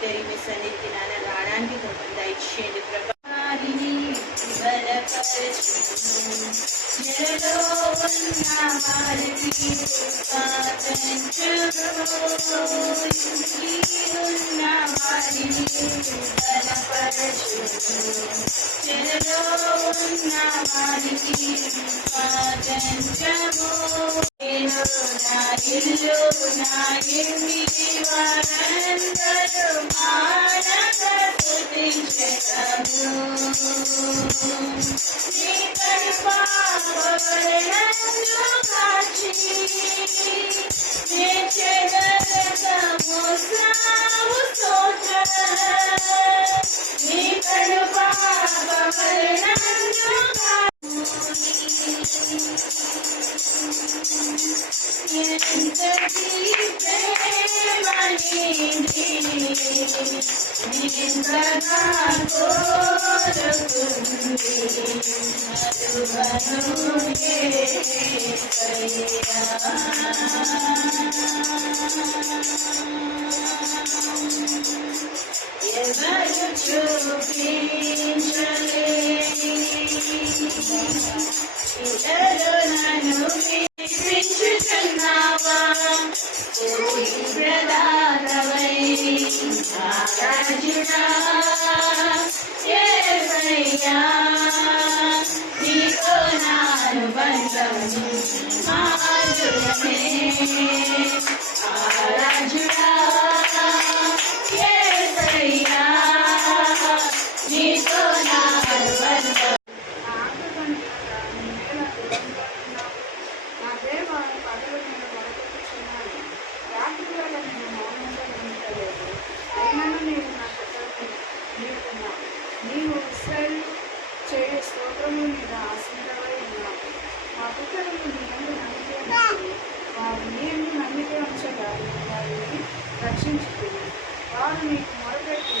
ఇద్దరి మీ సన్నిధికి నాన్న రావడానికి కృపను దయచేయండి ప్రభా. బలపరచును చెరలో ఉన్న వారికి ఉన్న వారిని బలపరచును చెరలో ఉన్న వారికి స్వాతంత్రము. నేను నా ఇల్లు నా ఇంటికి వారందరూ మానక స్తుతించెదము. నీ కృపావలనను కాచి నే చెదరకము సాము స్తోత్రం. నీ కృపావలనను ఎంతటి ప్రేమనిది నిందగా కోరుకుంది మరువను యేసయ్యా. ఎవరు చూపించలేని ఇతరు నన్ను వినిపించుచున్నావా ప్రదానవై రాజుడా యేసయ్యా. నీతో నా అనుబంధం మాధురమే రాజుడా యేసయ్యా. నీతో నా అనుబంధం నీవు ఇశ్రాయేలు చేయు స్తోత్రము మీద ఆసీనుడవై ఉన్నావు. మా పితరులు నీ యందు నమ్మిక ఉంచి వారు నీ యందు నమ్మిక ఉంచగా వారిని రక్షించుతుంది. వారు నీకు మొరపెట్టి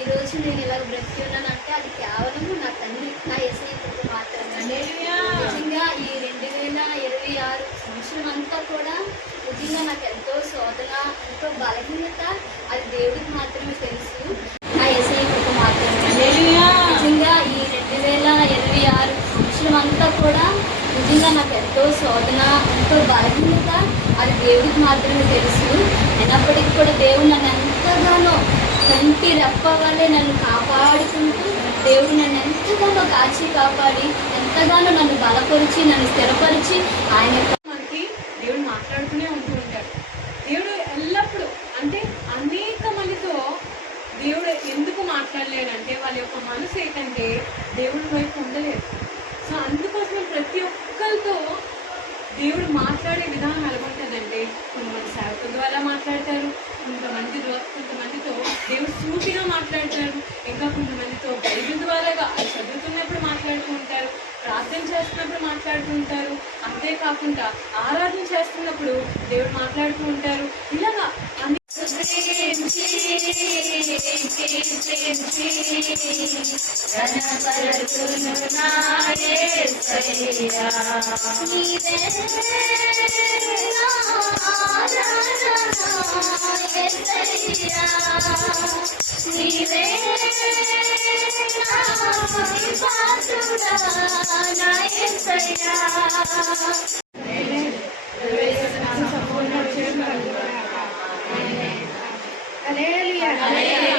ఈరోజు నేను ఇలా బ్రతికి ఉన్నానంటే అది కేవలము నా తండ్రి నా యేసయ్యకు మాత్రమే. నిజంగా ఈ 2026 సంవత్సరం అంతా కూడా నిజంగా నాకు ఎంతో శోధన ఎంతో బలహీనత అది దేవుడికి మాత్రమే తెలుసు, నా యేసయ్యకు మాత్రమే. నిజంగా ఈ 2026 సంవత్సరం అంతా కూడా నిజంగా నాకు ఎంతో శోధన ఎంతో బలహీనత అది దేవుడికి మాత్రమే తెలుసు. అయినప్పటికీ కూడా దేవుడు నన్ను ఎంతగానో కంటి రెప్ప వల్లే నన్ను కాపాడుకుంటూ దేవుడు నన్ను ఎంతగానో కాచి కాపాడి ఎంతగానో నన్ను బలపరిచి నన్ను స్థిరపరిచి ఆయన మనకి దేవుడు మాట్లాడుతూనే ఉంటూ ఉంటాడు. దేవుడు ఎల్లప్పుడూ అంటే అనేక మందితో దేవుడు ఎందుకు మాట్లాడలేడంటే వాళ్ళ యొక్క మనసు ఏంటంటే దేవుడి వైపు ఉండలేదు. సో అందుకోసం ప్రతి ఒక్కరితో దేవుడు మాట్లాడే విధానం ఎలాగుంటుందంటే కొంతమంది సేవకుల ద్వారా మాట్లాడతారు, కొంతమందితో దేవుడు సూటిగా మాట్లాడతారు, ఇంకా కొంతమందితో బైబిల్ ద్వారాగా అది చదువుతున్నప్పుడు మాట్లాడుతూ ఉంటారు, ప్రార్థన చేస్తున్నప్పుడు మాట్లాడుతూ ఉంటారు, అంతేకాకుండా ఆరాధన చేస్తున్నప్పుడు దేవుడు మాట్లాడుతూ ఉంటారు. ఇలాగా హల్లెలూయా.